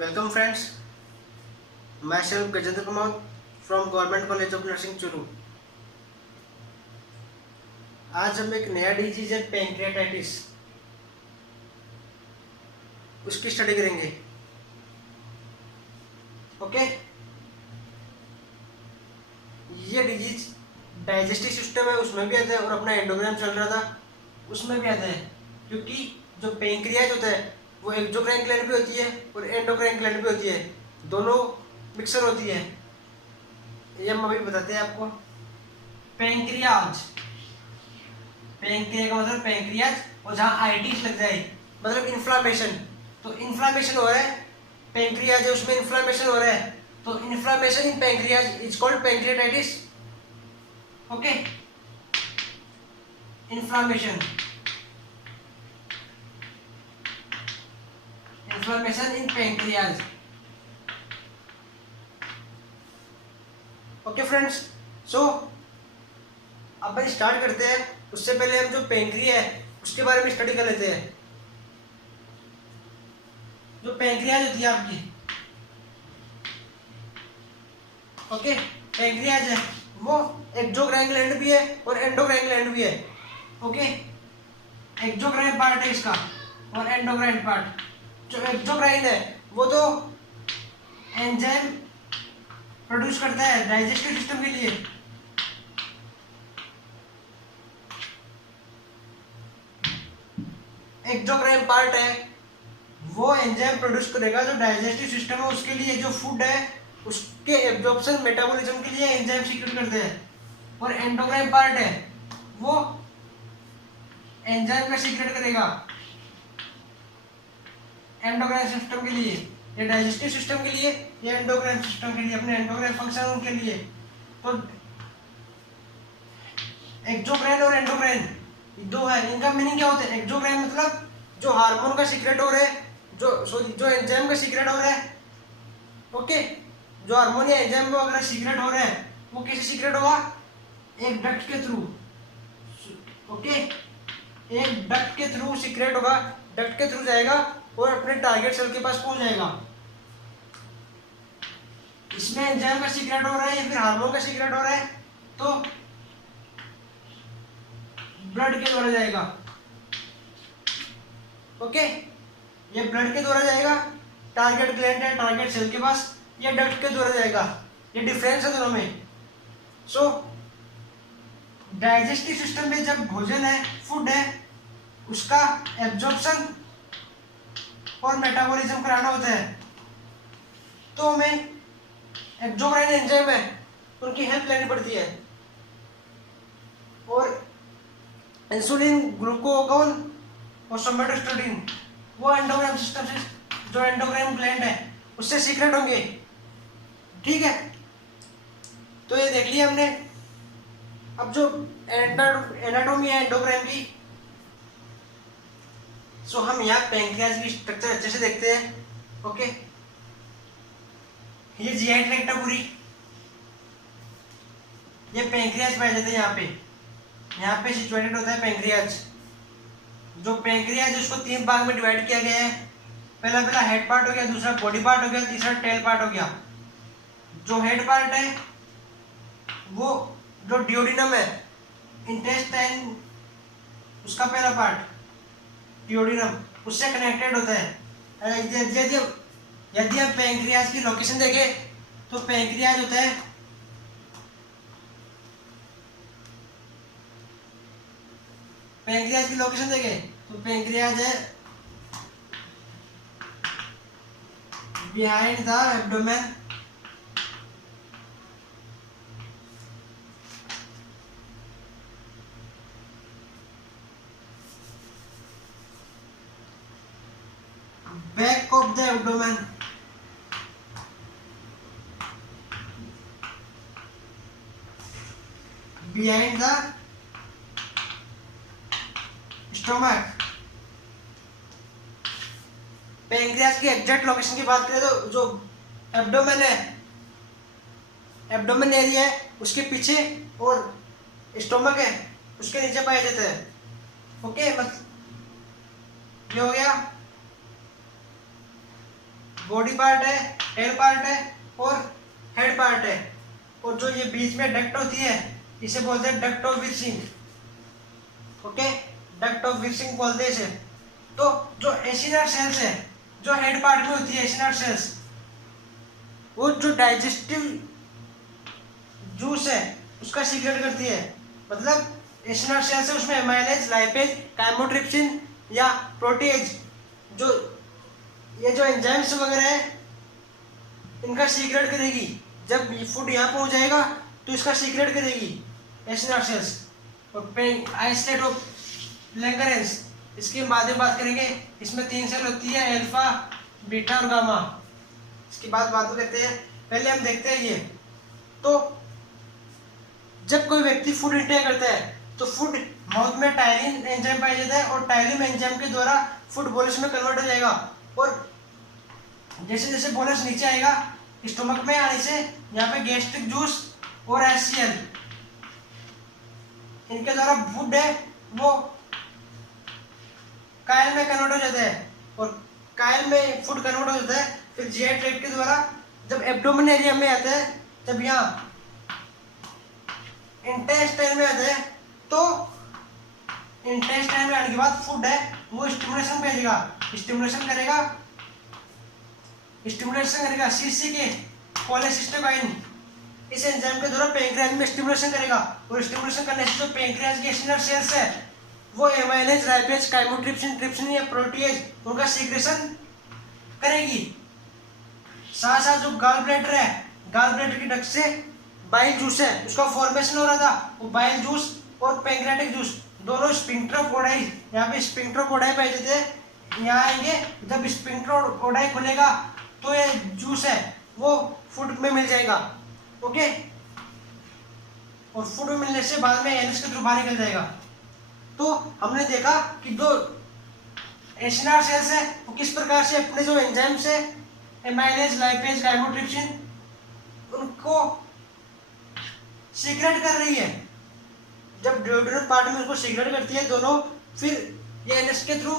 Welcome friends, myself Gajendra Kumar from Government College of Nursing Churu. आज हम एक नया डिजीज है पैंक्रियाटाइटिस, उसकी स्टडी करेंगे। ओके, ये डिजीज डाइजेस्टिव सिस्टम है उसमें भी आता है और अपना एंडोक्राइन चल रहा था उसमें भी आता है, क्योंकि जो पैंक्रियाज होता है वो एक्सोक्राइन ग्लैंड भी होती है और एंडोक्राइन ग्लैंड भी होती है, दोनों मिक्सर होती है। ये हम अभी बताते हैं आपको। पैंक्रियाज, पैंक्रिया का मतलब पैंक्रियाज, और जहाँ आइटिस लग जाए मतलब इन्फ्लामेशन, तो इन्फ्लामेशन हो रहा है, पैंक्रियाज है उसमें इन्फ्लामेशन हो रहा है, तो inflammation in pancreas is called pancreatitis. Okay, inflammation, inflammation in pancreas. Okay friends, so अब भाई स्टार्ट करते हैं। उससे पहले हम जो पैंक्रिया है उसके बारे में स्टडी कर लेते हैं। जो पैंक्रियाज होती है आपकी, ओके, पैंक्रियाज है वो एक्सोक्राइन ग्लैंड भी है और एंडोक्राइन ग्लैंड भी है। ओके, एक्सोक्राइन पार्ट है इसका और एंडोक्राइन पार्ट। जो एक्सोक्राइन है वो तो एंजाइम प्रोड्यूस करता है डाइजेस्टिव सिस्टम के लिए, एक्सोक्राइन पार्ट है वो एंजाइम प्रोड्यूस करेगा जो डाइजेस्टिव सिस्टम है उसके लिए, जो फूड है उसके एब्जॉर्प्शन मेटाबॉलिज्म के लिए एंजाइम सीक्रेट करते हैं। और एंडोक्राइन पार्ट है वो एंजाइम का सीक्रेट करेगा एंडोक्राइन सिस्टम के लिए, या डाइजेस्टिव सिस्टम के लिए या एंडोक्राइन सिस्टम के लिए, अपने एंडोक्राइन फंक्शन के लिए। तो एक्सोक्राइन और एंडोक्राइन दो है, इनका मीनिंग क्या होता है? एक्सोक्राइन मतलब जो हार्मोन का सीक्रेट हो रहा है, जो एंजाइम का सीक्रेट हो रहा है। ओके, जो हार्मोन या एंजाइम वगैरह सीक्रेट हो रहा है वो कैसे सीक्रेट होगा? एक डक्ट के थ्रू। ओके, एक डक्ट के थ्रू सीक्रेट होगा, डक्ट के थ्रू जाएगा और अपने टारगेट सेल के पास पहुंच जाएगा। इसमें एंजाइम का सीक्रेट हो रहा है या फिर हार्मोन का सीक्रेट हो रहा है तो ब्लड के द्वारा जाएगा। ओके, ये ब्लड के द्वारा जाएगा, टारगेट ग्लैंड है टारगेट सेल के पास, ये डक्ट के द्वारा जाएगा। ये डिफरेंस है दोनों में। सो डाइजेस्टिव सिस्टम में जब भोजन है, फूड है, उसका एब्जॉर्प्शन और मेटाबॉलिज्म कराना होता है तो हमें एक्सोक्राइन एंजाइम है उनकी हेल्प लेनी पड़ती है। और इंसुलिन, ग्लूकागोन और सोमेटोस्टेरोन वो एंडोक्राइन सिस्टम से, जो एंडोक्राइन ग्लैंड है उससे सीक्रेट होंगे। ठीक है, तो ये देख लिया हमने। अब जो एनाटॉमी है एंडोक्राइन की, सो हम यहाँ पैंक्रियाज की स्ट्रक्चर अच्छे से देखते हैं। ओके, ये जीआई ट्रैक्ट है पूरी, ये पैंक्रियाज पाए जाते हैं यहाँ पे सिचुएटेड होता है पैंक्रियाज। जो पैंक्रियाज उसको 3 भाग में डिवाइड किया गया है। पहला हेड पार्ट हो गया, दूसरा बॉडी पार्ट हो गया, तीसरा टेल पार्ट हो गया। जो हेड पार्ट है वो जो डियोडिनम है, इंटेस्टाइन, उसका पहला पार्ट डियोडिनम उससे कनेक्टेड होता है। यदि आप पैंक्रियाज की लोकेशन देखें तो पैंक्रियाज होता है, पैंक्रियाज की लोकेशन देखें तो पैंक्रियाज है behind the abdomen, back of the abdomen, behind the stomach। Pancreas की एग्जैक्ट लोकेशन की बात करें तो जो एब्डोमेन है, एब्डोमेन एरिया है उसके पीछे, और स्टोमक है उसके नीचे पाया जाता है। ओके, मतलब ये हो गया बॉडी पार्ट है, टेल पार्ट है और हेड पार्ट है। और जो ये बीच में डक्ट होती है इसे बोलते हैं duct of Wirsung. Okay, duct of Wirsung बोलते हैं इसे। तो जो एसिनर सेल्स है जो हेड पार्ट में होती है, एसिनर सेल्स, वो जो डाइजेस्टिव जूस है उसका सीक्रेट करती है। मतलब एसिनर सेल्स है उसमें एमाइलेज, लाइपेज, काइमोट्रिप्सिन या प्रोटीज, जो ये जो एंजाइम्स वगैरह है इनका सीक्रेट करेगी। जब फूड यहाँ पहुँच जाएगा तो इसका सीक्रेट करेगी एसिनर सेल्स। और आइसलेट ऑफ लैंगरेंस, इसके बाद में बात करेंगे। इसमें 3 सेल होती है, अल्फा, बीटा और गामा। इसकी बात करते हैं। पहले हम देखते हैं ये। तो जब कोई व्यक्ति फूड इंटेक करता है तो फूड माउथ में टायलिन एंजाइम पाया जाता है और टायलिन एंजाइम के द्वारा फूड बोलस में कन्वर्ट हो जाएगा। और जैसे जैसे बोलस नीचे आएगा स्टोमक में आने से यहाँ पे गैस्ट्रिक जूस और HCl इनके द्वारा फूड है वो कायल में कन्वर्ट हो जाता है। और कायल में फूड कन्वर्ट हो जाता है, फिर जीआई ट्रैक्ट के द्वारा जब एब्डोमेन एरिया में आता है, जब यहाँ इंटेस्टाइन में आता है, तो इंटेस्टाइन में आने के बाद फूड है वो स्टिमुलेशन भेजेगा, स्टिमुलेशन करेगा सीसी के कोलेसिस्टोकाइन इस एंजाइम के द्वारा पैंक्रियाज में स्टिमुलेशन करेगा। और स्टिमुलेशन करने से जो पैंक्रियाज के एसिनर सेल्स है वो एमाइलेज, लाइपेज, काइमोट्रिप्सिन, ट्रिप्सिन या प्रोटीज उनका सीक्रेशन करेगी। साथ साथ जो गॉल ब्लैडर है, गॉल ब्लैडर की डक्ट से बाइल जूस है उसका फॉर्मेशन हो रहा था। वो बाइल जूस और पैंक्रियाटिक जूस दोनों स्फिंक्टर ऑफ ओडाई, यहाँ पे स्फिंक्टर ऑफ ओडाई पाए जाते हैं। यहाँ आएंगे, जब स्फिंक्टर ऑफ ओडाई खुलेगा तो ये जूस है वो फूड में मिल जाएगा। ओके, और फूड में मिलने से बाद में एनस के थ्रू बाहर निकल जाएगा। तो हमने देखा कि जो एसिनर सेल्स है वो किस प्रकार से अपने जो एंजाइम्स है एमाइलेज, लाइपेज, काइमोट्रिप्सिन उनको सीक्रेट कर रही है। जब ड्यूडेनल पार्ट में उसको सिगरेट करती है दोनों, फिर ये एनएस के थ्रू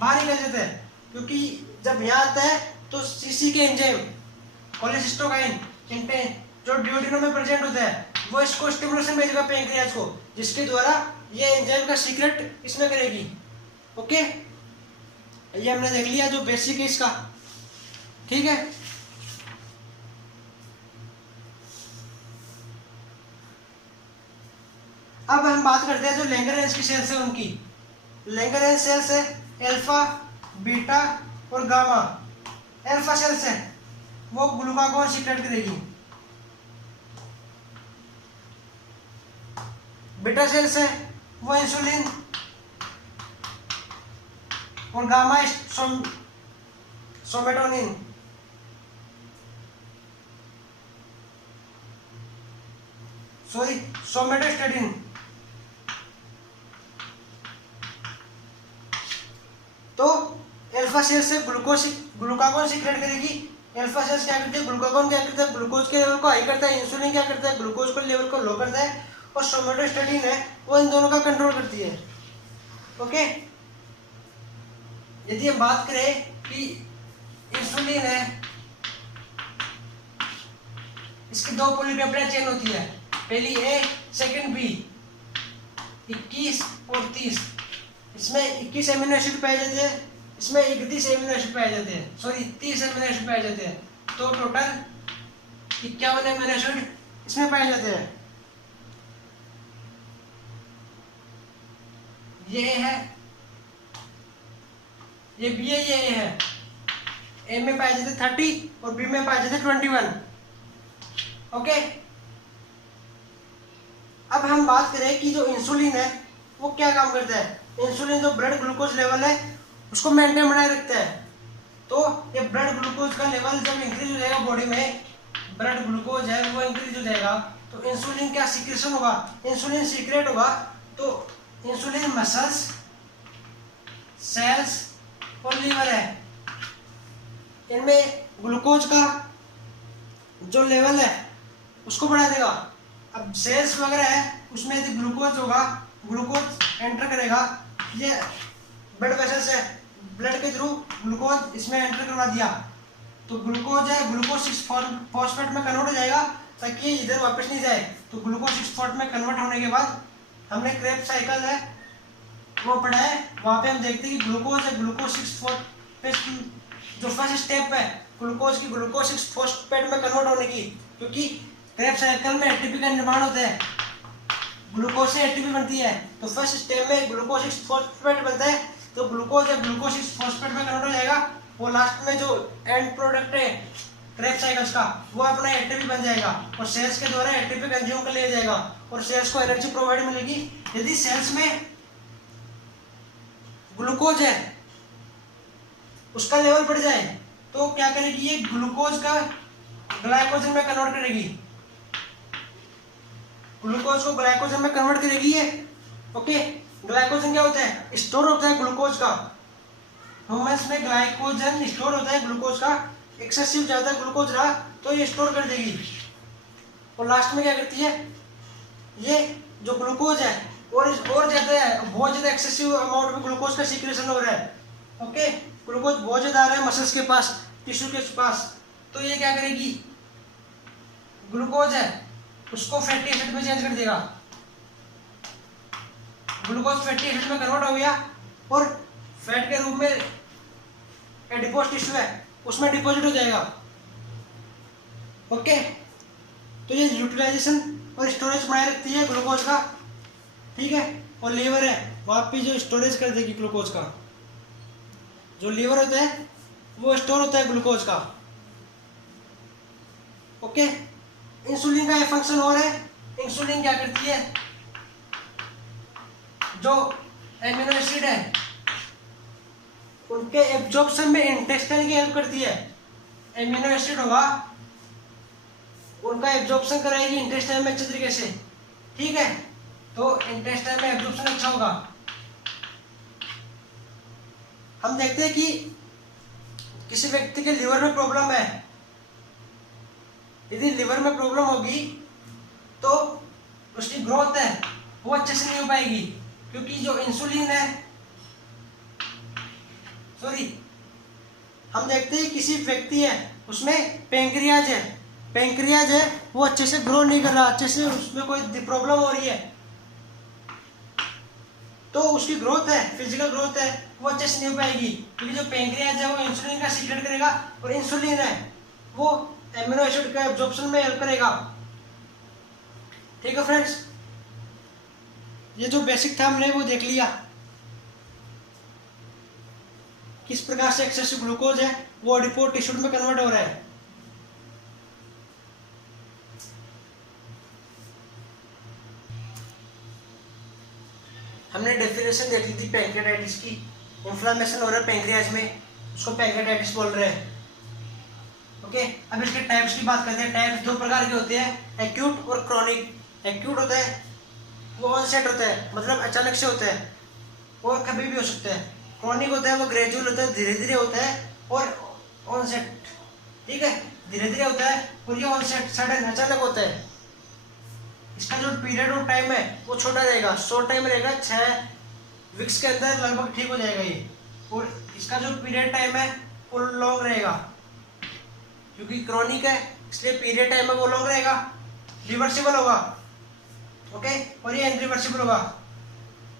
बाहर निकल जाते हैं। क्योंकि जब यहाँ आता है तो सीसी के एंजाइम कोलेसिस्टोकाइन जो ड्यूडेनम में प्रेजेंट होता है वो इसको स्टिमुलेशन भेजेगा पैंक्रियाज को, जिसके द्वारा ये एंजाइम का सीक्रेट इसमें करेगी। ओके, ये हमने देख लिया जो बेसिक है इसका। ठीक है, अब हम बात करते हैं जो लैंगरेंस की सेल्स है उनकी। लैंगरेंस सेल्स है अल्फा, बीटा और गामा। अल्फा सेल्स है वो ग्लूकागोन सीक्रेट करेगी। बीटा सेल्स है वो इंसुलिन और गामा सोमेटोनिन। सोमेटोस्टेटिन। तो अल्फा सेल्स से ग्लूकागोन सीक्रेट करेगी। अल्फा सेल्स क्या करते हैं, ग्लूकागोन क्या करता है, ग्लूकोज के लेवल को हाई करता है। इंसुलिन क्या करता है, ग्लूकोज के लेवल को लो करता है। और सोमेटोस्टेटिन है वो इन दोनों का कंट्रोल करती है। ओके, यदि हम बात करें कि इंसुलिन है, इसकी 2 पॉलीपेप्टाइड चेन होती है, पहली ए सेकंड बी, 21 और 30। इसमें 21 एमिनो एसिड पाए जाते हैं, इसमें 31 एमिनो एसिड पाए जाते हैं, सॉरी 30 एमिनो एसिड पाए जाते हैं। तो टोटल 51 एमिनो एसिड इसमें पाए जाते हैं। ये है, ये बी है, ये है। ए में पाए जाते 30 और बी में पाए जाते 21। ओके, अब हम बात करें कि जो इंसुलिन है वो क्या काम करता है। इंसुलिन जो ब्लड ग्लूकोज लेवल है उसको मेंटेन बनाए रखता है। तो ये ब्लड ग्लूकोज का लेवल जब इंक्रीज हो जाएगा बॉडी में, ब्लड ग्लूकोज है वो इंक्रीज हो जाएगा, तो इंसुलिन क्या सीक्रेशन होगा, इंसुलिन सीक्रेट होगा। तो इंसुलिन मसल्स, सेल्स और लीवर है, इनमें ग्लूकोज का जो लेवल है उसको बढ़ा देगा। अब सेल्स वगैरह है उसमें यदि ग्लूकोज होगा, ग्लूकोज एंटर करेगा, ये ब्लड वेसल्स है, ब्लड के थ्रू ग्लूकोज इसमें एंटर करवा दिया, तो ग्लूकोज है ग्लूकोज 6 फॉस्फेट में कन्वर्ट हो जाएगा ताकि ये इधर वापस नहीं जाए। तो ग्लूकोज 6 फॉस्फेट में कन्वर्ट होने के बाद हमने क्रेब्स साइकिल है वो पढ़ा है, वहाँ पे हम देखते हैं कि ग्लूकोज है ग्लूकोज 6 फॉस्फेट जो फर्स्ट स्टेप है ग्लूकोज की ग्लूकोज 6 फॉस्फेट में कन्वर्ट होने की, क्योंकि क्रेब्स साइकिल में एटीपी का निर्माण होता है, ग्लूकोज से एटीपी बनती है। तो फर्स्ट स्टेप में ग्लूकोज 6 फॉस्फेट बनता है, तो ग्लूकोज है ग्लूकोज 6 फॉस्फेट में कन्वर्ट हो जाएगा। वो लास्ट में जो एंड प्रोडक्ट है क्रेब्स साइकिल्स का वो अपना एटीपी बन जाएगा और सेल्स के द्वारा एटीपी कंज्यूम कर लिया जाएगा और सेल्स को एनर्जी प्रोवाइड मिलेगी। यदि सेल्स में ग्लूकोज है उसका लेवल बढ़ जाए तो क्या करेगी ये ग्लूकोज का ग्लाइकोजन में कन्वर्ट करेगी, ग्लूकोज को ग्लाइकोजन में कन्वर्ट करेगी ये। ओके, ग्लाइकोजन क्या होता है? स्टोर होता है ग्लूकोज का। ह्यूमंस में ग्लाइकोजन स्टोर होता है ग्लूकोज का। एक्सेसिव ज्यादा ग्लूकोज रहा तो ये स्टोर कर देगी और लास्ट में क्या करती है ये जो ग्लूकोज है और ज्यादा है, बहुत ज्यादा एक्सेसिव अमाउंट में ग्लूकोज का सीक्रेशन हो रहा है। ओके, ग्लूकोज बहुत ज्यादा आ रहा है मसल्स के पास, टिश्यू के पास, तो ये क्या करेगी ग्लूकोज है उसको फैटी एसिड में चेंज कर देगा। ग्लूकोज फैटी एसिड में कन्वर्ट हो गया और फैट के रूप में एडिपोज टिश्यू है उसमें डिपॉजिट हो जाएगा। ओके, तो ये यूटिलाइजेशन और स्टोरेज बनाए रखती है ग्लूकोज का, ठीक है। और लीवर है वहाँ पे जो स्टोरेज कर देगी ग्लूकोज का, जो लीवर होता है वो स्टोर होता है ग्लूकोज का। ओके, इंसुलिन का ये फंक्शन और है। इंसुलिन क्या करती है जो एमिनो एसिड है उनके एब्जॉर्प्शन में इंटेस्टाइन की हेल्प करती है। एमिनो एसिड होगा उनका एब्जॉर्प्शन कराएगी इंटेस्टाइन में अच्छे तरीके से, ठीक है। तो इंटेस्टाइन में एब्जॉर्प्शन अच्छा होगा। हम देखते हैं कि किसी व्यक्ति के लिवर में प्रॉब्लम है, यदि लिवर में प्रॉब्लम होगी तो उसकी ग्रोथ है वो अच्छे से नहीं हो पाएगी, क्योंकि जो इंसुलिन है हम देखते हैं किसी व्यक्ति है उसमें पैंक्रियाज है वो अच्छे से ग्रो नहीं कर रहा, अच्छे से उसमें कोई प्रॉब्लम हो रही है, तो उसकी ग्रोथ है फिजिकल ग्रोथ है वो अच्छे से नहीं हो पाएगी, क्योंकि जो पैंक्रियाज है वो इंसुलिन का सीक्रेट करेगा और इंसुलिन है वो एमिनो एसिड का एब्जॉर्प्शन में हेल्प करेगा। ठीक है फ्रेंड्स, ये जो बेसिक था हमने वो देख लिया, किस प्रकार से एक्सेसिव ग्लूकोज है वो एडिपोज टिश्यू में कन्वर्ट हो रहा है। हमने डेफिनेशन देख ली थी पैंक्रियाटाइटिस की, इन्फ्लामेशन हो रहा है पैंक्रियाज में, उसको पैंक्रियाटाइटिस बोल रहे हैं। ओके, अब इसके टाइप्स की बात करते हैं। टाइप्स दो प्रकार के होते हैं, एक्यूट और क्रॉनिक। एक्यूट होता है वो ऑनसेट होता है, मतलब अचानक से होता है और कभी भी हो सकता है। क्रॉनिक होता है वो ग्रेजुअल होता है, धीरे धीरे होता है और ऑनसेट, ठीक है, धीरे धीरे होता है और ये ऑनसेट सडन अचानक होता है। इसका जो पीरियड ऑफ टाइम है वो छोटा रहेगा, शॉर्ट टाइम रहेगा, 6 वीक्स के अंदर लगभग ठीक हो जाएगा ये। और इसका जो पीरियड टाइम है वो लॉन्ग रहेगा, क्योंकि क्रॉनिक है इसलिए पीरियड टाइम है वो लॉन्ग रहेगा। रिवर्सिबल होगा, ओके, और ये इनरिवर्सिबल होगा।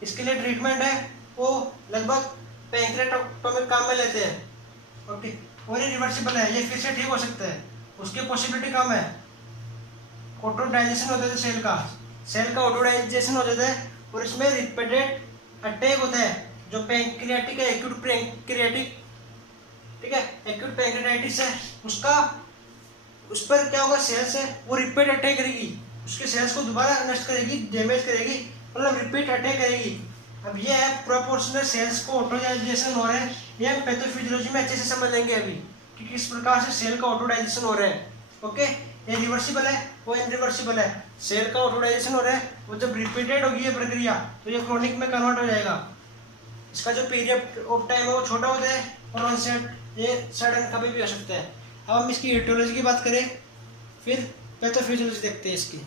इसके लिए ट्रीटमेंट है वो लगभग पैंक्रियाटोमिक काम में लेते हैं, ओके, और ये रिवर्सिबल है, ये फिर से ठीक हो सकता है, उसकी पॉसिबिलिटी कम है। ऑटो डाइजेशन होता है सेल का ऑटो डाइजेशन हो जाता है और इसमें रिपीटेड अटैक होता है, जो पैंक्रियाटिक है, एक्यूट पैंक्रियाटिक, ठीक है, एक्यूट पैंक्रियाटाइटिस है उसका, उस पर क्या होगा, सेल्स है वो रिपीट अटैक करेगी, उसके सेल्स को दोबारा नष्ट करेगी, डैमेज करेगी, मतलब रिपीट अटैक करेगी। अब ये है प्रोपोर्शनल सेल्स को ऑटो डाइजेशन हो रहा है, ये हम पैथोफिजियोलॉजी में अच्छे से समझ लेंगे अभी कि किस प्रकार से सेल का ऑटो डाइजेशन हो रहा है। ओके, ये रिवर्सिबल है वो इनरिवर्सिबल है। सेल का ऑटो डाइजेशन हो रहा है वो जब रिपीटेड होगी ये प्रक्रिया तो ये क्रोनिक में कन्वर्ट हो जाएगा। इसका जो पीरियड ऑफ टाइम है वो छोटा होता है और ऑनसेट ये सडन कभी भी हो सकता है। अब हम इसकी ईटियोलॉजी की बात करें, फिर पैथोफिजियोलॉजी देखते हैं इसकी।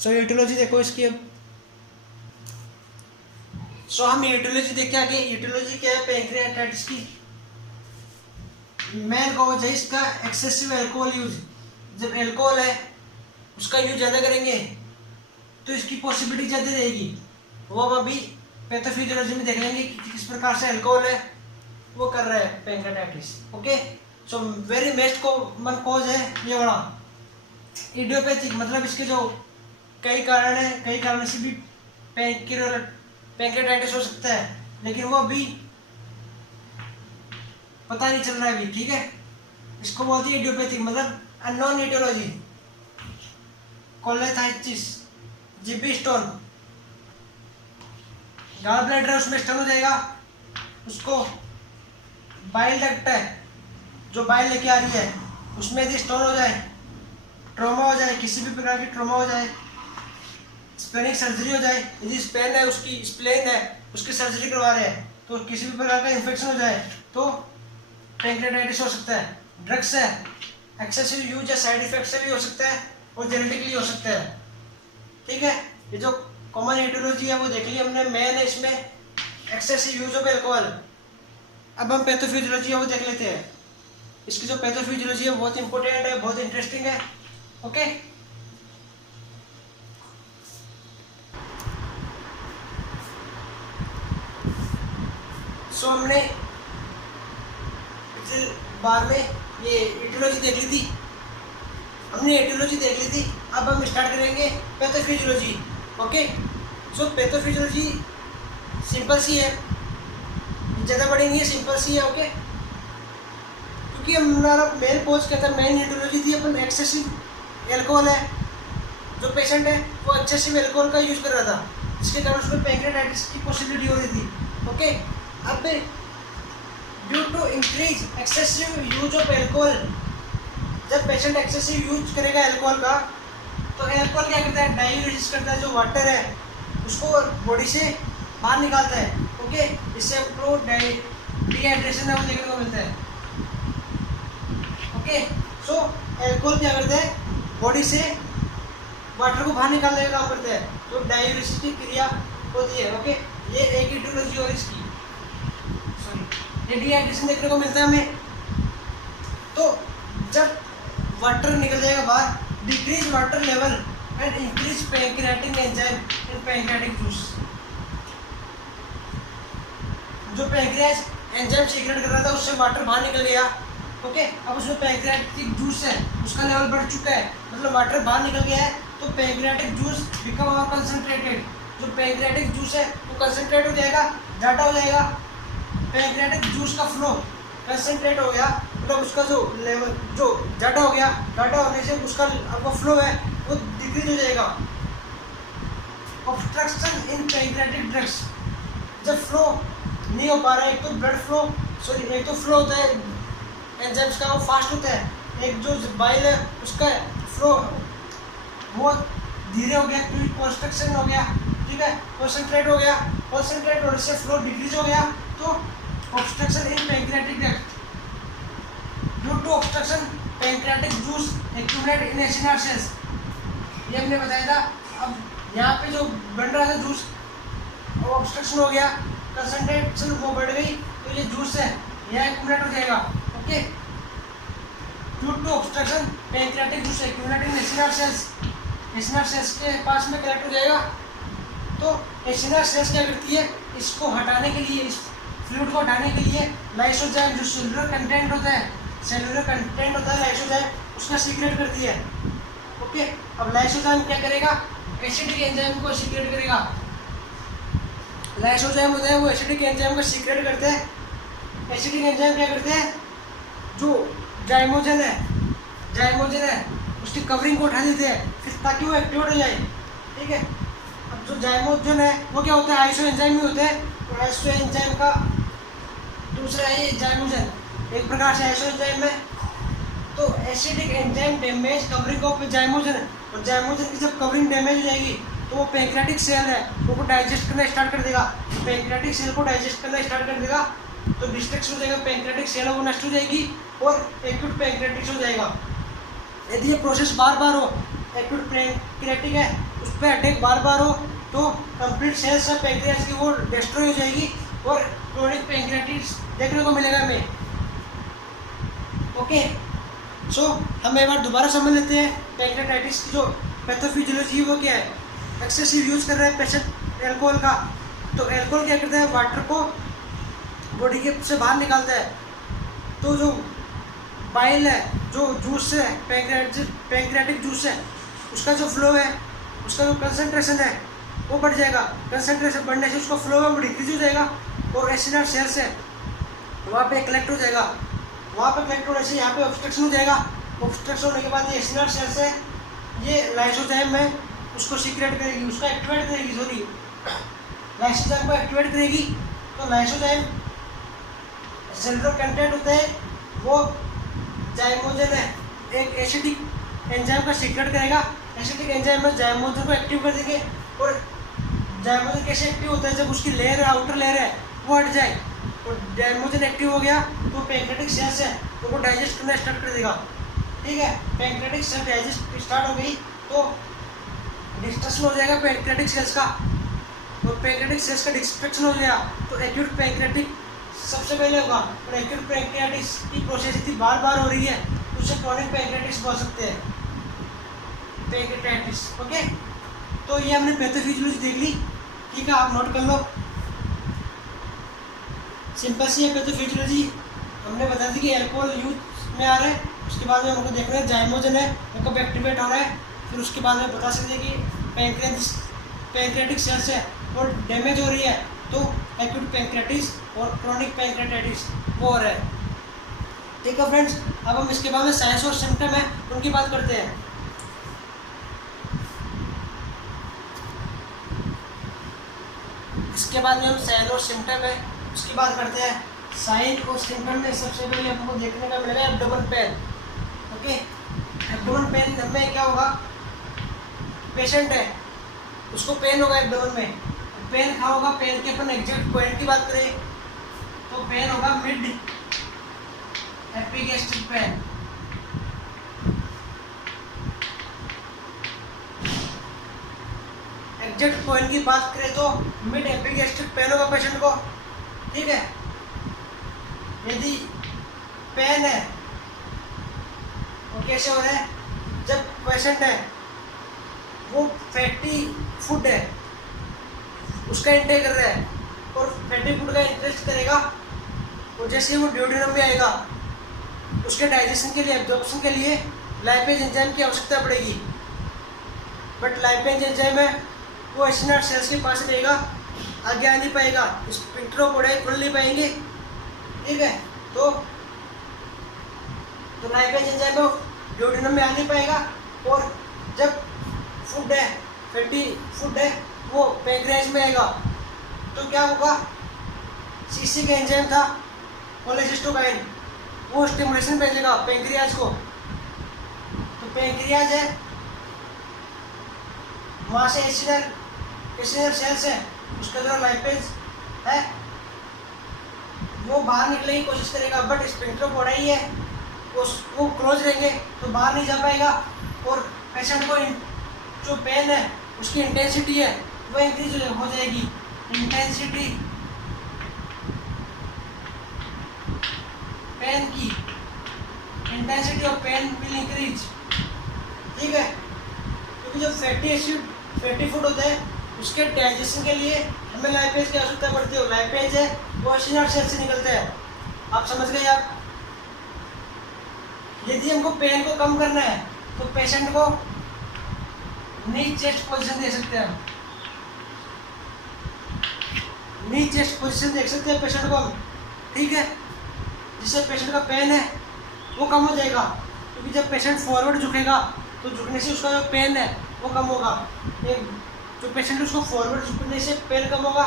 सो ईटियोलॉजी देखो इसकी। अब हम ईटियोलॉजी देख के आगे, ईटियोलॉजी क्या है पैंक्रियाटाइटिस की। मेन कॉज है इसका एक्सेसिव अल्कोहल यूज। जब अल्कोहल है उसका यूज ज़्यादा करेंगे तो इसकी पॉसिबिलिटी ज़्यादा रहेगी। वो अब अभी पैथोफिजियोलॉजी में देख लेंगे कि किस प्रकार से अल्कोहल है वो कर रहा है pancreatitis. Okay, so very मेस्ट common cause है ये वाला इडियोपैथिक, मतलब इसके जो कई कारण है, कई कारण से भी पैंक्रेटाइटिस हो सकता है, लेकिन वो अभी पता नहीं चल रहा है अभी। ठीक है, इसको बोलते हैं इडियोपैथिक, मतलब unknown aetiology. Cholecystitis, GB stone, gall bladder उसमें स्टोन हो जाएगा, उसको बाइल डक्ट है जो बाइल लेके आ रही है उसमें यदि स्टोन हो जाए, ट्रॉमा हो जाए, किसी भी प्रकार की ट्रॉमा हो जाए, स्प्लेनिक सर्जरी हो जाए, यदि स्पेन है उसकी स्प्लेन है उसकी सर्जरी करवा रहे हैं, तो किसी भी प्रकार का इन्फेक्शन हो जाए तो पैंक्रेटाइटिस हो सकता है। ड्रग्स है, एक्सेसिव यूज या साइड इफेक्ट से भी हो सकता है और जेनेटिकली हो सकता है। ठीक है, ये जो कॉमन एटियोलॉजी है वो देख ली हमने, मेन है इसमें एक्सेसिव यूज ऑफ एल्कोहल। अब हम पैथोफिजियोलॉजी है वो देख लेते हैं। इसकी जो पैथोफिजियोलॉजी है बहुत इंपॉर्टेंट है, बहुत इंटरेस्टिंग है। ओके, सो हमने पिछले बार में ये एटियोलॉजी देख ली थी, हमने एटियोलॉजी देख ली थी। अब हम स्टार्ट करेंगे पैथोफिजियोलॉजी। ओके, सो पैथोफिजियोलॉजी सिंपल सी है, ज़्यादा बड़ी नहीं है, सिंपल सी है। ओके, क्योंकि हमारा मेन कोच कहता है, मेन एटियोलॉजी थी अपन एक्सेसिव एल्कोहल है, जो पेशेंट है वो एक्सेसिव एल्कोहल का यूज़ कर रहा था, जिसके कारण उसमें पैंक्रेटाइटिस की पॉसिबिलिटी हो रही थी। ओके, अब due to increase excessive use of alcohol, जब पेशेंट एक्सेसिव यूज करेगा एल्कोहल का तो एल्कोहल क्या करता है, डायूरेसिस करता है, जो वाटर है उसको बॉडी से बाहर निकालता है। ओके, इससे आपको डिहाइड्रेशन है वो देखने को मिलता है। ओके, सो एल्कोहल क्या करता है, बॉडी से वाटर को बाहर निकालने का काम करता है, तो डायूरेसिस की क्रिया होती है। ओके, ये एक एटियोलॉजी और इसकी ये डिहाइड्रेशन देखने को मिलता है हमें। तो जब वाटर निकल जाएगा बाहर, decrease water level and increase pancreatic enzyme in pancreatic juice, जो पैंक्रियास एंजाइम सीक्रेट कर रहा था उससे वाटर बाहर निकल गया। ओके, अब उसमें पैंक्रियाटिक जूस है उसका लेवल बढ़ चुका है, मतलब वाटर बाहर निकल गया है, तो पैंक्रियाटिक जूस बिकम और कंसंट्रेटेड। जो पैंक्रियाटिक जूस है वो कंसंट्रेट हो जाएगा, ज़्यादा हो जाएगा। पैंक्रियाटिक जूस का फ्लो कंसंट्रेट हो गया, मतलब उसका जो लेवल जो ज़्यादा हो गया, ज़्यादा होने से उसका आपका फ्लो है वो डिक्रीज हो जाएगा। ऑब्स्ट्रक्शन इन पैंक्रियाटिक ड्रग्स, जब फ्लो नहीं हो पा रहा है, एक तो ब्लड फ्लो, सॉरी एक तो फ्लो होता है एंजाइम्स का वो फास्ट होता है, एक जो बाइल है उसका फ्लो वो धीरे हो गया क्योंकि कॉन्स्ट्रक्शन हो गया। ठीक है, कॉन्सेंट्रेट हो गया, कॉन्सेंट्रेट होने से फ्लो डिक्रीज हो गया, तो obstruction in pancreatic duct. Due to obstruction pancreatic juice accumulate in acinar cells, ये हमने बताया था। अब यहाँ पे जो बन रहा था जूस वो ऑब्स्ट्रक्शन हो गया, कंसंट्रेशन वो बढ़ गई, तो ये जूस है यह एक्यूमुलेट हो जाएगा। Okay, due to obstruction pancreatic juice accumulate in acinar cells, acinar cells के पास में कलेक्ट हो जाएगा। तो एसिनर सेल्स क्या करती है, इसको हटाने के लिए, इस फ्लूइड को हटाने के लिए लाइसोजाइम जो सेलुलर कंटेंट होता है, सेलुलर कंटेंट होता है लाइसोजाइम, उसका सीक्रेट करती है। ओके, अब लाइसोजाइम क्या करेगा, एसिडिक एंजाइम को सीक्रेट करेगा। लाइसोजाइम होता है वो एसिडिक एंजाइम को सीक्रेट करते हैं। एसिडिक एंजाइम क्या करते हैं, जो जाइमोजन है उसकी कवरिंग को उठा देते हैं फिर ताकि वो एक्टिवेट हो जाए। ठीक है, अब जो जाइमोजन है वो क्या होता है, आइसो एंजाइम भी होते हैं, तो आइसो एंजाइम का दूसरा है ये जाइमोजन, एक प्रकार से आइसो एंजाइम है। तो acidic enzyme damage covering of zymogen, और जाइमोजन की जब कवरिंग डैमेज हो जाएगी तो वो पैंक्रियाटिक सेल है वो डाइजेस्ट करना स्टार्ट कर देगा, पैंक्रियाटिक सेल को डाइजेस्ट करना स्टार्ट कर देगा, तो डिस्ट्रक्शन हो जाएगा, पैंक्रियाटिक सेल वो नष्ट हो जाएगी और एक्यूट पैंक्रियाटिस हो जाएगा। यदि ये प्रोसेस बार बार हो, एक्यूट पैंक्रियाटिक है उस पर अटैक बार बार हो, तो कंप्लीट सेल्स है पैंक्रियास की वो डिस्ट्रॉय हो जाएगी और क्रोनिक पैंक्रियाटिस देखने को मिलेगा हमें। ओके, सो हम एक बार दोबारा समझ लेते हैं पैंक्रियाटाइटिस की जो पैथोफिजियोलॉजी है वो क्या है। एक्सेसिव यूज कर रहा है पेशेंट एल्कोहल का, तो एल्कोहल क्या करता है, वाटर को बॉडी के से बाहर निकालता है, तो जो बाइल है, जो जूस है, पैंक्रियाटिक जूस है, उसका जो फ्लो है, उसका जो कंसंट्रेशन है वो बढ़ जाएगा। कंसंट्रेशन बढ़ने से उसका फ्लो है वो डिक्रीज हो जाएगा, और एसिड सेल्स है वहाँ पे कलेक्ट हो जाएगा। वहाँ पे कलेक्ट होने से यहाँ पे ऑब्स्ट्रक्शन हो जाएगा। ऑब्स्ट्रक्शन होने के बाद ये एसिड सेल्स है, ये लाइसोजाइम है उसको सीक्रेट करेगी, उसका एक्टिवेट करेगी, सॉरी लाइसोजाइम को एक्टिवेट करेगी। तो लाइसोजाइम सेंट्रल कंटेंट होते हैं वो जाइमोजन है, एक एसिडिक एंजाइम का सीक्रेट करेगा। एसिडिक एंजाइम में जाइमोजन को एक्टिव कर देंगे, और जाइमोजन कैसे एक्टिव होता है, जब उसकी लेयर है, आउटर लेयर है वो हट जाए, तो जाइमोजन एक्टिव हो गया तो पैंक्रियाटिक सेल्स है तो वो डाइजेस्ट करना स्टार्ट कर देगा। ठीक है, पैंक्रियाटिक सेल डाइजेस्ट स्टार्ट हो गई तो डिस्ट्रक्शन हो जाएगा पैंक्रियाटिक सेल्स का, और पैंक्रियाटिक सेल्स का डिस्ट्रक्शन हो गया तो एक्यूट पैंक्रियाटिक सबसे पहले होगा। और एक्यूट पैंक्रियाटिस की प्रोसेस इतनी बार बार हो रही है तो उसे क्रॉनिक पैंक्रियाटिस बोल सकते हैं, पैंक्रियाटाइटिस। ओके, तो ये हमने पैथोफिजियोलॉजी देख ली। ठीक है, आप नोट कर लो, सिंपल सी है पैथोफिजियोलॉजी। हमने बता दी कि अल्कोहल यूज में आ रहा है, उसके बाद में हमको देखना है जाइमोजन है वो कब एक्टिवेट हो रहा है, फिर उसके बाद में बता सकते हैं कि पैंक्रियाटिक सेल्स है और डैमेज हो रही है तो एक्यूट पैंक्रियाटिस और क्रॉनिक पैंक्रियाटाइटिस वो हो रहा है। ठीक है फ्रेंड्स, अब हम इसके बाद में साइंस और सिम्टम है उनकी बात करते हैं। इसके बाद में हम साइन और सिम्टम है उसकी बात करते हैं। साइन और सिम्टम में सबसे पहले हमको देखने का मिलेगा abdomen pain. Okay, abdomen pain में क्या होगा, पेशेंट है उसको पेन होगा एब्डोमेन में, पेन कहाँ होगा, पेन के अपन एग्जैक्ट पॉइंट की बात करें तो पेन होगा mid epigastric pain. Exact point की बात करें तो मिड एपिगैस्ट्रिक पेन होगा पेशेंट को। ठीक है, यदि पेन है वो कैसे हो रहा है, जब पेशेंट है वो फैटी फूड है उसका इंटेक कर रहा है और फैटी फूड का इंटरेस्ट करेगा, और जैसे वो ड्यूडेनम में आएगा उसके डाइजेशन के लिए, एब्जॉर्प्शन के लिए लाइपेज एंजाइम की आवश्यकता पड़ेगी। बट लाइपेज एंजाइम है वो एसिड सेल्स के पास रहेगा, आगे आ नहीं पाएगा, स्पिंक्टरोपोडाई खुल नहीं पाएंगे। ठीक है, तो लाइपेज एंजाइम ड्यूडेनम में आ नहीं पाएगा, और जब फूड है, फैटी फूड है, वो पैंक्रियाज में आएगा तो क्या होगा, सीसी का एंजाइम था कोलेसिस्टोकाइन, वो स्टिमुलेशन भेजेगा पैंक्रियाज को। तो पैंक्रियाज है वहाँ से एसिड सेल्स है, उसका जो लाइपेज है वो बाहर निकलने की कोशिश करेगा, बट स्पिंक्टरोपोडाई है वो क्लोज रहेंगे तो बाहर नहीं जा पाएगा, और पेशेंट को जो पेन है उसकी इंटेंसिटी है वो इंक्रीज हो जाएगी। इंटेंसिटी पेन की, intensity of pain will increase. ठीक है, क्योंकि जो फैटी फूड होता है उसके डाइजेशन के लिए हमें लाइपेज की आवश्यकता पड़ती है। लाइपेज है वो एसिड सेल से निकलता है, आप समझ गए। आप यदि हमको पेन को कम करना है तो पेशेंट को नी चेस्ट पोजीशन दे सकते हैं, नी चेस्ट पोजीशन देख सकते हैं पेशेंट को हम। ठीक है, जिससे पेशेंट का पेन है वो कम हो जाएगा, क्योंकि जब पेशेंट फॉरवर्ड झुकेगा तो झुकने से उसका जो पेन है वो कम होगा। एक जो पेशेंट उसको फॉरवर्ड झुकने से पेन कम होगा।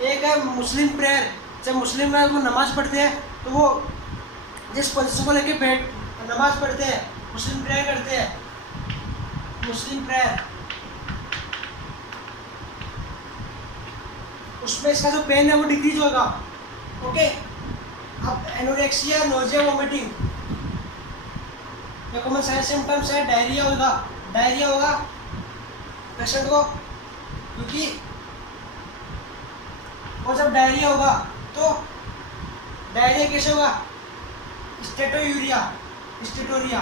एक है मुस्लिम प्रेयर, जब मुस्लिम में वो नमाज पढ़ते हैं तो वो जिस पोजीशन को लेके बैठ नमाज पढ़ते हैं, मुस्लिम प्रेयर करते हैं, मुस्लिम प्रेयर, उसमें इसका जो पेन है वो डिक्रीज होगा। ओके, अब एनोरेक्सिया, नोजिया, वोमिटिंग, ये कॉमन साइन सिम्टम्स है। डायरिया होगा पेशेंट को, क्योंकि और जब डायरिया होगा तो डायरिया कैसे होगा, स्टेटोयूरिया, स्टेटोरिया,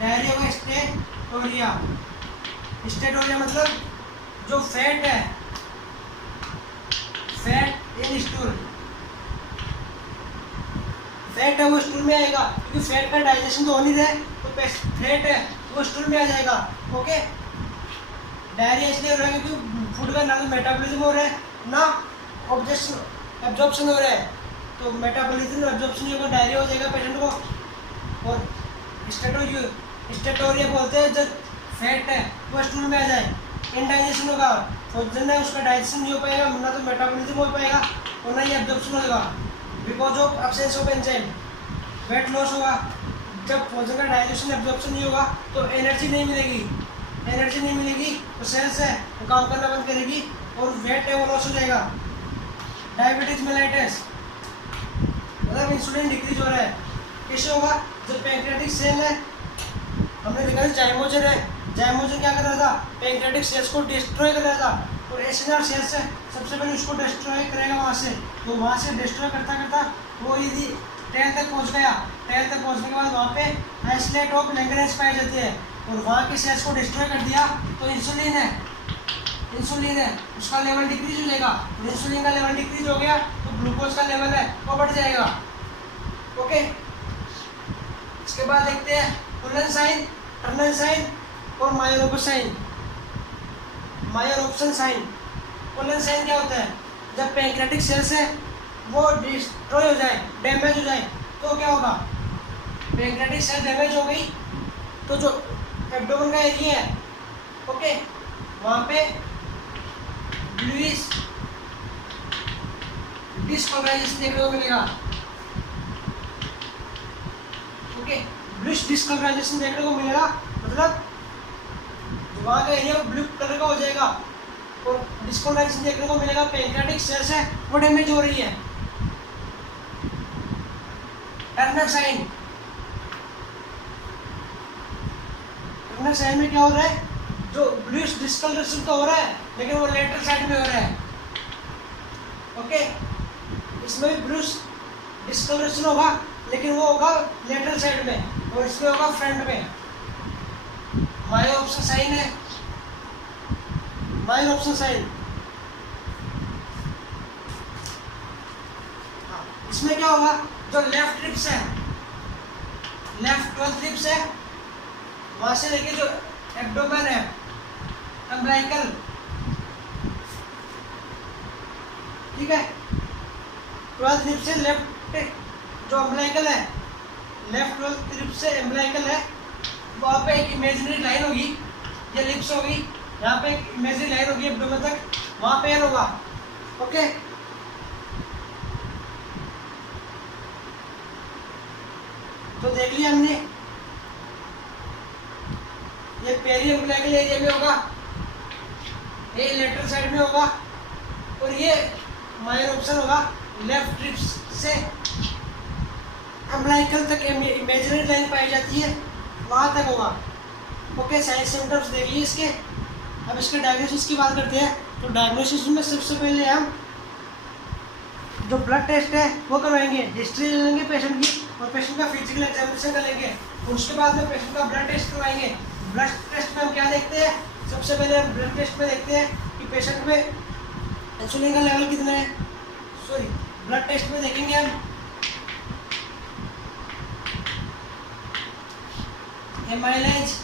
डायरिया होगा स्टेटोरिया। स्टेटोरिया मतलब जो फैट है, फैट इन स्टूल, फैट है वो स्टूल में आएगा, क्योंकि फैट का डाइजेशन तो हो नहीं रहा है, तो फैट है वो स्टूल में आ जाएगा। ओके, डायरिया इसलिए हो रहा है क्योंकि फूड का ना तो मेटाबॉलिज्म हो रहा है ना ऑब्जेक्शन एब्जॉर्प्शन हो रहा है, तो मेटाबॉलिज्म एब्जॉर्प्शन नहीं होगा, डायरिया हो जाएगा पेशेंट को। और स्टेटोरिया बोलते हैं जब फैट है वो स्टूल में आ जाए, इनडाइजेशन होगा, भोजन है उसका डाइजेशन नहीं हो पाएगा, ना तो मेटाबॉलिज्म हो पाएगा और ना ही एब्जॉर्प्शन होगा, because of absence of enzyme. Weight loss होगा, जब भोजन का डाइजेशन एब्जॉर्प्शन नहीं होगा तो एनर्जी नहीं मिलेगी, एनर्जी नहीं मिलेगी तो सेल्स है वो काम करना बंद करेगी और वेट है वो लॉस हो जाएगा। डायबिटीज मेलाइटिस मतलब इंसुलिन डिक्रीज हो रहा है, कैसे होगा? जब पैंक्रियाटिक सेल है, हमने देखा जाइमोजन है, जाइमोजन क्या कर रहा था? पैंक्रियाटिक सेल्स को डिस्ट्रॉय कर रहा था, और एसएनआर सेल्स है सबसे पहले उसको डिस्ट्रॉय करेगा वहाँ से, तो वहाँ से डिस्ट्रॉय करता करता वो यदि टेल तक पहुँच गया, टेल तक पहुँचने के बाद वहाँ पे आइसोलेट ऑफ लैंगरेंज पाए जाते हैं, और वहाँ के सेल्स को डिस्ट्रॉय कर दिया तो इंसुलिन है, इंसुलिन है उसका लेवल डिक्रीज हो जाएगा, इंसुलिन का लेवल डिक्रीज हो गया तो ग्लूकोज का लेवल है वो बढ़ जाएगा। ओके, इसके बाद देखते हैं कुलन साइन, टर्नल साइन और मायोरोपस साइन। मायोरोप्सन साइन, कुलन साइन क्या होता है? जब पैंक्रियाटिक सेल्स है वो डिस्ट्रॉय हो जाए, डैमेज हो जाए, तो क्या होगा? पैंक्रियाटिक सेल डैमेज हो गई तो जो एब्डोमेन का एरिया है, ओके, वहाँ पे ब्लूइश डिस्कलराइजेशन देखने को मिलेगा। ओके, ब्लूइश डिस्कलराइजेशन देखने को मिलेगा, मतलब वहाँ का एरिया ब्लू कलर का हो जाएगा और डिस्कलराइजेशन देखने को मिलेगा, पैंक्रियाटिक सेल्स है वो डैमेज हो रही है। टर्नर साइन, टर्नर साइन में क्या हो रहा है? जो ब्लूइश डिस्कलरेशन तो हो रहा है लेकिन वो लेटरल साइड में हो रहा है। ओके, इसमें भी ब्लूइश डिस्कलरेशन होगा लेकिन वो होगा लेटरल साइड में और इसमें होगा फ्रंट में। मायोप्सन साइन है, मायोप्सन साइन, इसमें क्या होगा? जो लेफ्ट रिब्स है, लेफ्ट 12 रिब्स है, वहां से लेके जो एब्डोमेन है, अम्बिलिकल, ठीक है, 12 रिब्स से लेफ्ट जो अम्बिलिकल है, लेफ्ट 12 रिब्स से अम्बिलिकल है, वहाँ पे एक इमेजिनरी लाइन होगी, ये लिप्स होगी, यहाँ पे एक इमेजिनरी लाइन होगी एब्डोमेन तक, वहाँ पे एयर होगा। ओके, तो देख लिया हमने, ये पेरी अम्बिलिकल एरिया में होगा, ये लेटरल साइड में होगा, और ये मायोप्सन होगा लेफ्ट रिब्स से अम्बिलिकल तक इमेजिनरी लाइन पाई जाती है, वहाँ तक होगा। ओके, साइंस सिम्टम्स देख लिए इसके। अब इसके डायग्नोसिस की बात करते हैं। तो डायग्नोसिस में सबसे पहले हम जो ब्लड टेस्ट है वो करवाएंगे, हिस्ट्री ले लेंगे पेशेंट की और पेशेंट का फिजिकल एग्जामिनेशन कर लेंगे। उसके बाद में पेशेंट का ब्लड टेस्ट करवाएंगे। ब्लड टेस्ट में हम क्या देखते हैं? सबसे पहले हम ब्लड टेस्ट में देखते हैं कि पेशेंट में इंसुलिन का लेवल कितना है। सॉरी, ब्लड टेस्ट में देखेंगे हम एमाइलेज,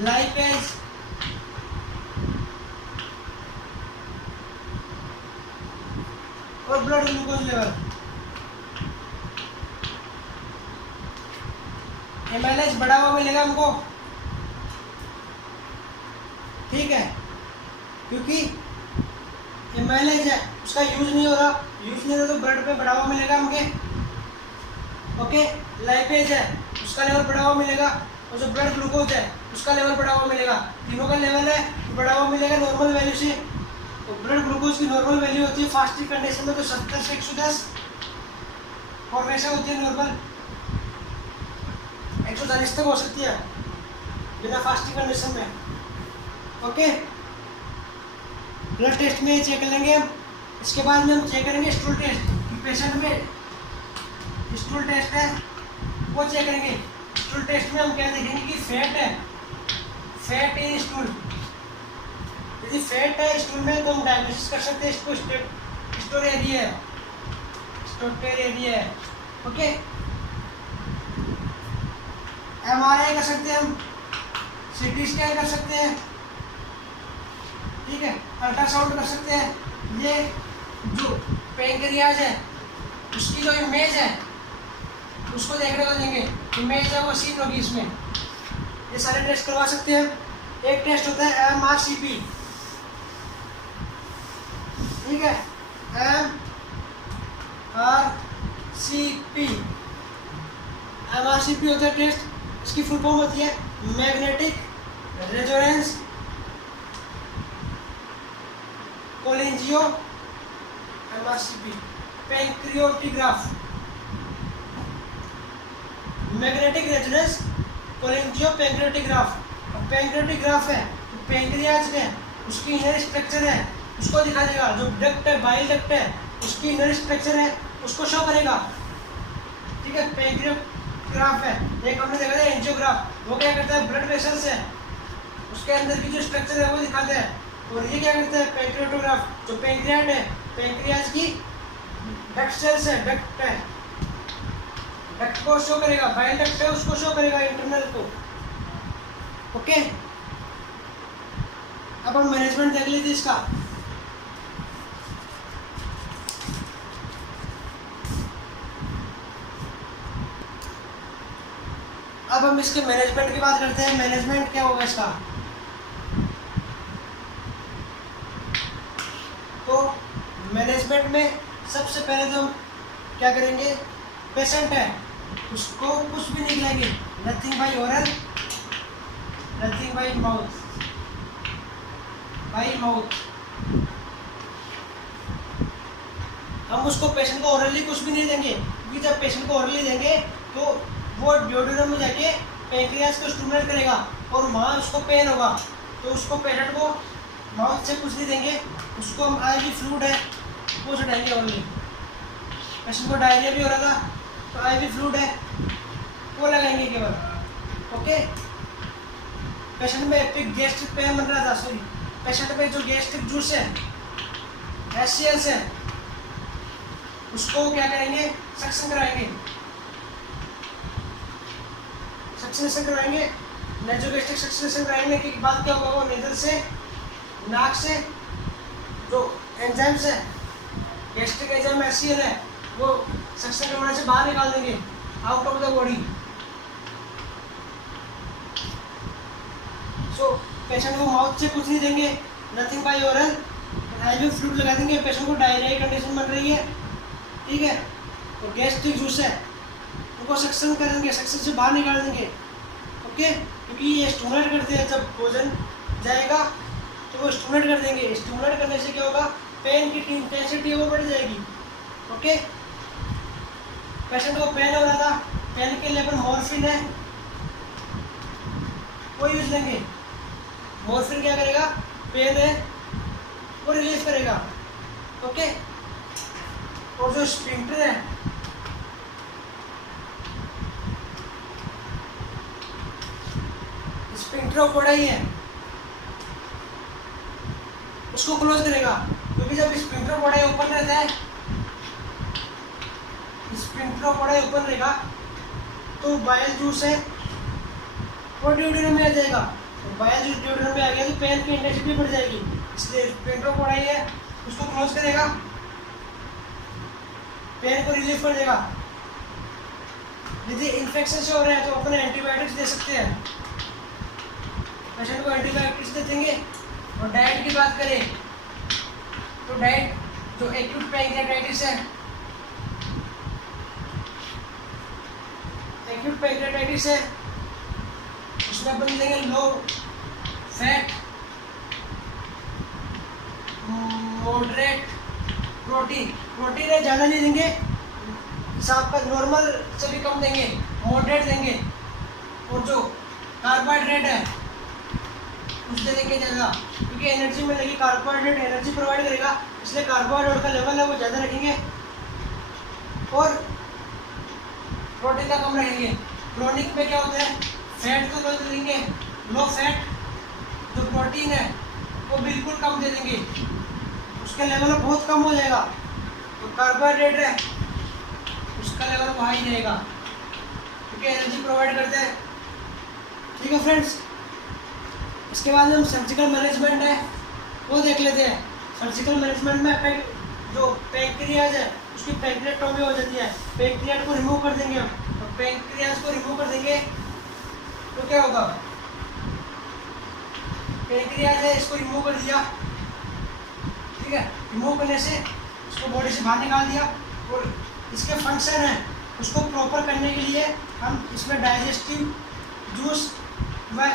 लाइपेज, और ब्लड ग्लूकोज लेवल। एमाइलेज बढ़ा हुआ मिलेगा हमको, ठीक है, क्योंकि एमाइलेज है उसका यूज नहीं हो रहा, तो ब्लड पे बढ़ा हुआ मिलेगा हमके। ओके, लाइपेज है उसका लेवल बढ़ा हुआ मिलेगा, और जो ब्लड ग्लूकोज है उसका लेवल बढ़ा हुआ मिलेगा। तीनों का लेवल है बढ़ा हुआ मिलेगा नॉर्मल वैल्यू से। तो ब्लड ग्लूकोज की नॉर्मल वैल्यू होती है फास्टिंग कंडीशन में तो 70 से 110, और वैसे होती है नॉर्मल 140 तक हो सकती है बिना फास्टिंग कंडीशन में। ओके, ब्लड टेस्ट में चेक कर लेंगे हम इसके बाद में हम चेक करेंगे स्टूल टेस्ट। पेशेंट में स्टूल टेस्ट है वो चेक करेंगे। स्टूल टेस्ट में हम क्या देखेंगे कि फैट है, फैट इन स्टूल। यदि फैट है स्टूल में तो हम डायग्नोसिस कर सकते हैं इसको स्टोरेरिया है, स्टोरेरिया है। ओके, एमआरआई कर सकते हैं हम, सीटी स्कैन कर सकते हैं, ठीक है, अल्ट्रासाउंड कर सकते हैं। ये जो पैंक्रियाज है उसकी जो इमेज है उसको देखने को देंगे, इमेज है वो सीन होगी इसमें। ये सारे टेस्ट करवा सकते हैं। एक टेस्ट होता है MRCP, ठीक है, MRCP होता है टेस्ट। इसकी फुल फॉर्म होती है magnetic resonance cholangio MRCP pancreatograph, magnetic resonance cholangio pancreatograph. Pancreatograph है तो पैंक्रियाज है उसकी इनर स्ट्रक्चर है उसको दिखा देगा। जो डक्ट है, बाइल डक्ट है, उसकी इनर स्ट्रक्चर है उसको शो करेगा, ठीक है। पैंक्रियोग्राफ है, एक हमने देखा था एंजियोग्राफ, वो क्या करता है ब्लड वेसल्स है उसके अंदर की जो स्ट्रक्चर है वो दिखाता है। और ये क्या करता है पैंक्रियोटोग्राफ, जो पैंक्रियाज है, पैंक्रियाज की डक्ट सेल्स है, डक्ट है, डक्ट को शो करेगा, बाइल डक्ट है उसको शो करेगा, इंटरनल को। ओके, अब हम मैनेजमेंट देख लेते इसका। अब हम इसके मैनेजमेंट की बात करते हैं। मैनेजमेंट क्या होगा इसका? तो मैनेजमेंट में सबसे पहले तो हम क्या करेंगे, पेशेंट है उसको कुछ भी नहीं खिलाएंगे, nothing by oral, nothing bye mouth, bye mouth. हम उसको पेशेंट को ओरली कुछ भी नहीं देंगे, क्योंकि जब पेशेंट को ओरली देंगे तो वो ड्यूडेनम में जाके पैंक्रियाज को स्टिमुलेट करेगा और वहाँ उसको पेन होगा। तो उसको पेशेंट को माउथ से कुछ नहीं देंगे, उसको हम IV फ्लूइड है वो चढ़ाएंगे ओनली। पेशेंट को डायरिया भी हो रहा था तो IV फ्लूइड है वो लगाएंगे केवल। ओके, पेशेंट में एपिक गैस्ट्रिक पेन बन रहा था, सॉरी, पेशेंट में जो गैस्ट्रिक जूस है, SCLs है, उसको क्या करेंगे, सक्शन कराएंगे, सक्सेशन करवाएंगे। नेजोगैस्ट्रिक सक्सेशन कराने के बाद क्या होगा, वो नेजल से, नाक से जो एंजाइम्स है, गैस्ट्रिक एंजाइम HCl है, वो सक्शन करवाने से बाहर निकाल देंगे, out of the body. So patient को माउथ से कुछ नहीं देंगे, nothing by oral, IV fluid लगा देंगे। पेशेंट को डायरिया की कंडीशन बन रही है, ठीक है, तो गैस्ट्रिक जूस है उनको सक्शन करेंगे, सक्शन से बाहर निकाल देंगे। ओके, क्योंकि ये स्टिमुलेट करते हैं, जब भोजन जाएगा तो वो स्टिमुलेट कर देंगे। स्टिमुलेट करने से क्या होगा, पेन की इंटेंसिटी वो बढ़ जाएगी। ओके, पेशेंट को पेन हो रहा था, पेन के लिए अपन मॉर्फिन है वो यूज लेंगे। मॉर्फिन क्या करेगा, पेन है वो रिलीज करेगा। ओके, और जो स्फिंक्टर है, स्फिंक्टर बड़ा ही है उसको क्लोज करेगा, क्योंकि जब स्फिंक्टर बड़ा ही ओपन रहता है, स्फिंक्टर बड़ा ही ओपन रहेगा तो बाइल जूस है वो ड्यूडेनम में आ जाएगा। तो बाइल जूस ड्यूडेनम में आ गया तो पेन की इंटेंसिटी बढ़ जाएगी, इसलिए स्फिंक्टर बड़ा ही है उसको क्लोज करेगा, पेन को रिलीफ कर देगा। यदि इन्फेक्शन से हो रहा है तो अपन एंटीबायोटिक्स दे सकते हैं, पेशेंट को एंटीबायोटिक्स दे देंगे। और डाइट की बात करें तो डाइट जो एक्यूट पैंक्रियाटाइटिस है, एक्यूट पैंक्रियाटाइटिस है उसमें अपन देंगे low fat, moderate protein. Protein है ज़्यादा नहीं देंगे, हिसाब का नॉर्मल से भी कम देंगे, मॉडरेट देंगे। और जो कार्बोहाइड्रेट है उस देंगे ज़्यादा, क्योंकि एनर्जी मिलेगी, कार्बोहाइड्रेट एनर्जी प्रोवाइड करेगा, इसलिए कार्बोहाइड्रेट का लेवल है वो ज़्यादा रखेंगे और प्रोटीन का कम रखेंगे। क्रोनिक में क्या होता है, फैट तो कम देंगे, लो फैट जो प्रोटीन है वो बिल्कुल कम दे देंगे, उसका लेवल बहुत कम हो जाएगा। तो कार्बोहाइड्रेट है उसका लेवल वो हाई रहेगा क्योंकि एनर्जी प्रोवाइड करते हैं। ठीक है फ्रेंड्स, इसके बाद हम सर्जिकल मैनेजमेंट है वो देख लेते हैं। सर्जिकल मैनेजमेंट में जो पैंक्रियाज है उसकी पैंक्रियाटोमी हो जाती है, पैंक्रियाज को रिमूव कर देंगे हम। तो पैंक्रियाज को रिमूव कर देंगे तो क्या होगा, पैंक्रियाज है इसको रिमूव कर दिया, ठीक है, रिमूव करने से इसको बॉडी से बाहर निकाल दिया और इसके फंक्शन है उसको प्रॉपर करने के लिए हम इसमें डाइजेस्टिव जूस व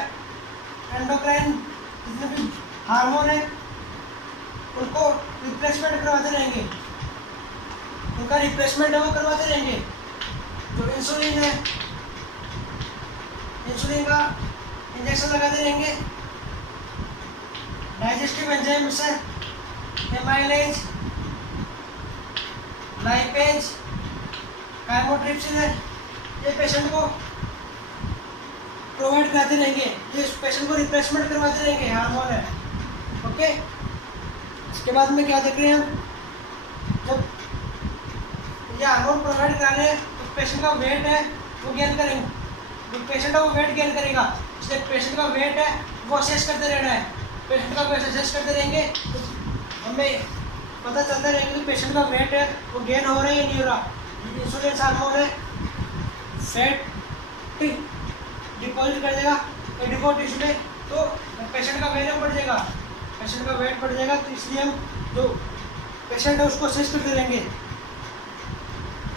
एंडोक्राइन जितने भी हार्मोन है उनको रिप्लेसमेंट करवाते रहेंगे, उनका रिप्लेसमेंट है वो करवाते रहेंगे। जो इंसुलिन है इंसुलिन का इंजेक्शन लगाते रहेंगे, डाइजेस्टिव एंजाइम्स है एमाइलेज, लाइपेज, काइमोट्रिप्सिन है, ये पेशेंट को प्रोवाइड कराते रहेंगे, ये पेशेंट को रिप्लेसमेंट करवाते रहेंगे, हार्मोन है। ओके, इसके बाद में क्या देख रहे हैं हम, जब ये हार्मोन प्रोवाइड करा रहे हैं तो पेशेंट का वेट है वो गेन करेंगे, जो पेशेंट है वो वेट गेन करेगा, इसलिए पेशेंट का वेट है वो असेस करते रहना है। पेशेंट का वेट असेस करते रहेंगे तो हमें पता चलता रहेगा कि पेशेंट का वेट है वो गेन हो रहा है या नहीं हो रहा। इंसुलिन हार्मोन है फैट डिपॉजिट कर देगा एडिपोज टिश्यू में, तो पेशेंट का वेट बढ़ जाएगा, पेशेंट का वेट बढ़ जाएगा, तो इसलिए हम जो पेशेंट है उसको असेस करते रहेंगे।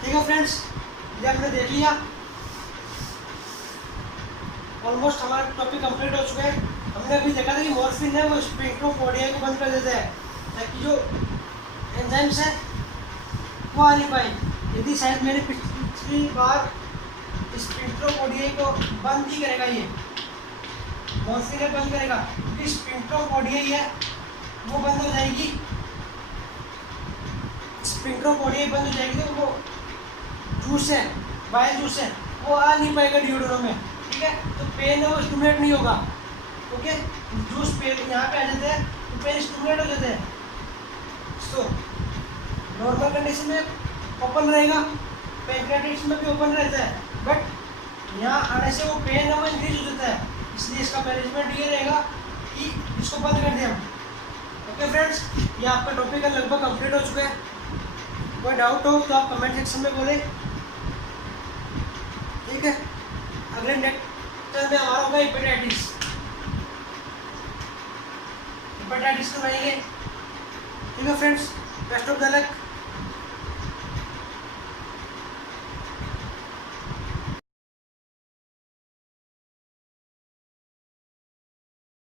ठीक है फ्रेंड्स, ये हमने देख लिया, ऑलमोस्ट हमारा टॉपिक कंप्लीट हो चुका है। हमने अभी देखा था कि मॉर्फिन है वो स्पेक्ट्रोपोडिया को बंद कर देता है ताकि जो एंजाइम्स है वो आ नहीं पाए। यदि शायद मैंने पिछली बार स्पेक्ट्रोपोडिया को बंद ही करेगा, ये मॉर्फिन है बंद करेगा, क्योंकि स्पेक्ट्रोपोडिया ही है वो बंद हो जाएगी, स्पेक्ट्रोपोडिया बंद हो जाएगी तो वो जूस है बाइल जूस है वो आ नहीं पाएगा डिओड्रो में। ठीक है, तो पेन है वो स्टिमुलेट नहीं होगा। ओके, जूस पेन यहाँ पे आ जाते हैं तो पेन स्टिमुलेट हो जाते हैं। सो नॉर्मल कंडीशन में ओपन रहेगा, पैंक्रियाटिस में भी ओपन रहता है, बट यहाँ आने से वो पेन है वो इंक्रीज हो जाता है, इसलिए इसका मैनेजमेंट ये रहेगा कि इसको बंद कर दें हम। ओके फ्रेंड्स, ये आपका टॉपिक है लगभग कंप्लीट हो चुका है। कोई डाउट हो तो आप कमेंट सेक्शन में बोलें। ठीक है, अगले लेक्चर में हमारा होगा हेपेटाइटिस करवाएंगे। ठीक है friends, best of the luck.